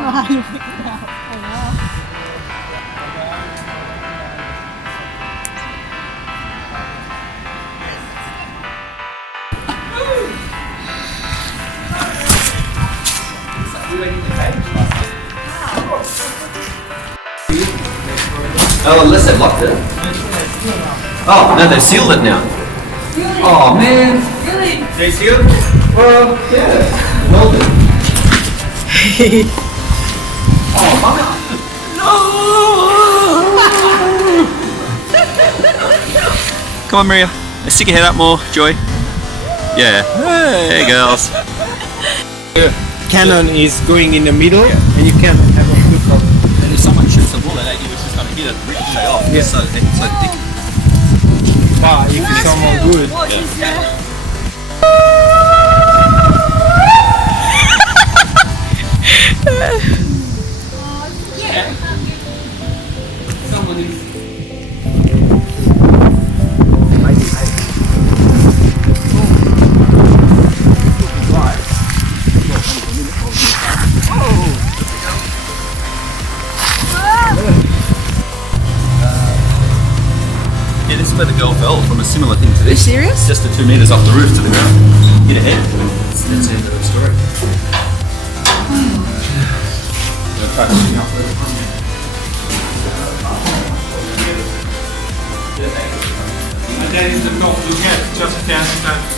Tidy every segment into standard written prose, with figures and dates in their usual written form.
know how you pick it out. I know. Oh, unless they've locked it. Oh, no, they've sealed it now. Really? Oh, man. Really? They sealed? Well, yeah. Well done. Oh, mama. No! Come on, Maria. Let's stick your head up more, Joy. Yeah. Hey, girls. Cannon is going in the middle, and you can have a look of. And if someone shoots a bullet at you, it's just going to hit it, ricochet off. Yeah. So thick. But if it's someone good, What is that? Someone is. Yeah, this is where the girl fell from a similar thing to this. Are you serious? Just the 2 meters off the roof to the ground. Hit her head. That's the end of the story. Gonna try to swing up with it. and that is the top you get, just 10 times.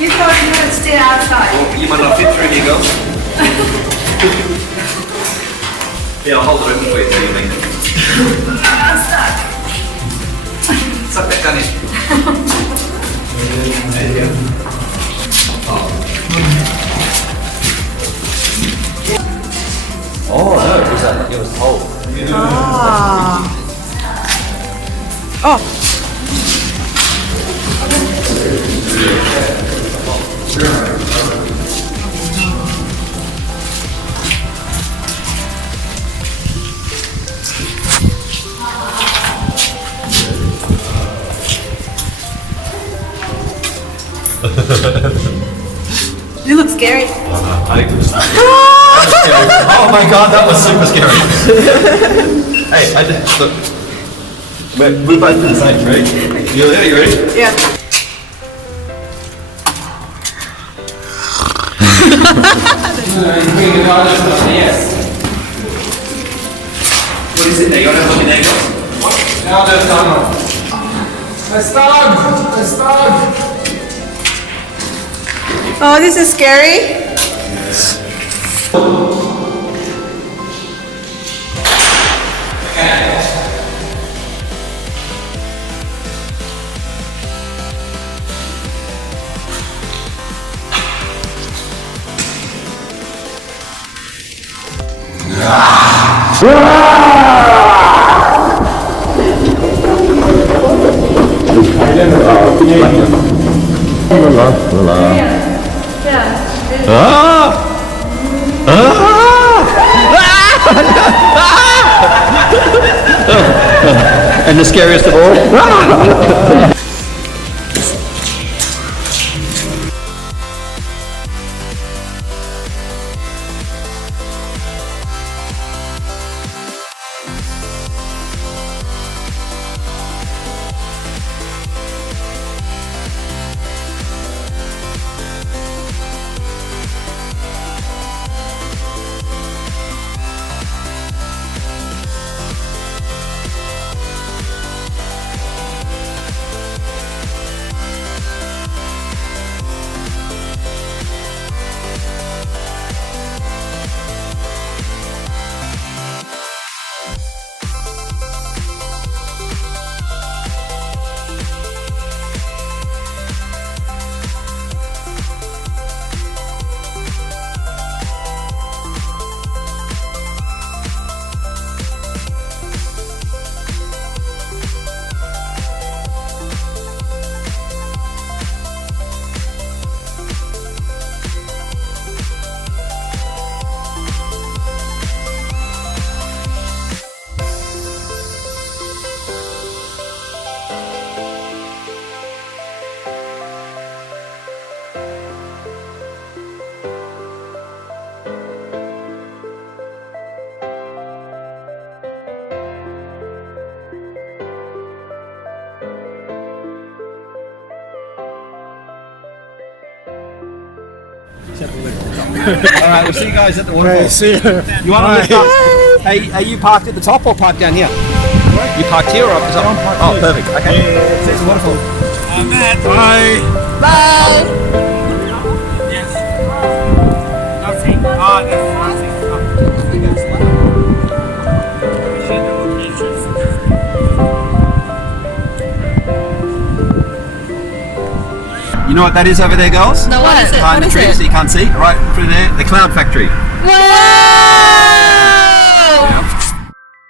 You thought you would stay outside. Well, you might not fit through here, girls. Yeah, I'll hold it open for you till you make it. I'm stuck. Suck that gun in. Oh no, it was cold. Ah. Oh. You look scary. I think it was scary. Oh my god, that was super scary. Hey, I did. Look. We're both in the same tree. You ready? You ready? Yeah. Yes. What is it there? You want to look in there, girls? Now the tunnel. A stag! A stag! Oh, this is scary. And the scariest of all? Alright, we'll see you guys at the waterfall. Okay, see you. You want to lift up? Hey, are you parked at the top or parked down here? You parked here or up the top? Oh, perfect. Okay. See you at the waterfall. Bye. Bye. You know what that is over there, girls? No, what is it? Behind What the is tree, it? so you can't see. Right through there, the cloud factory. Wow!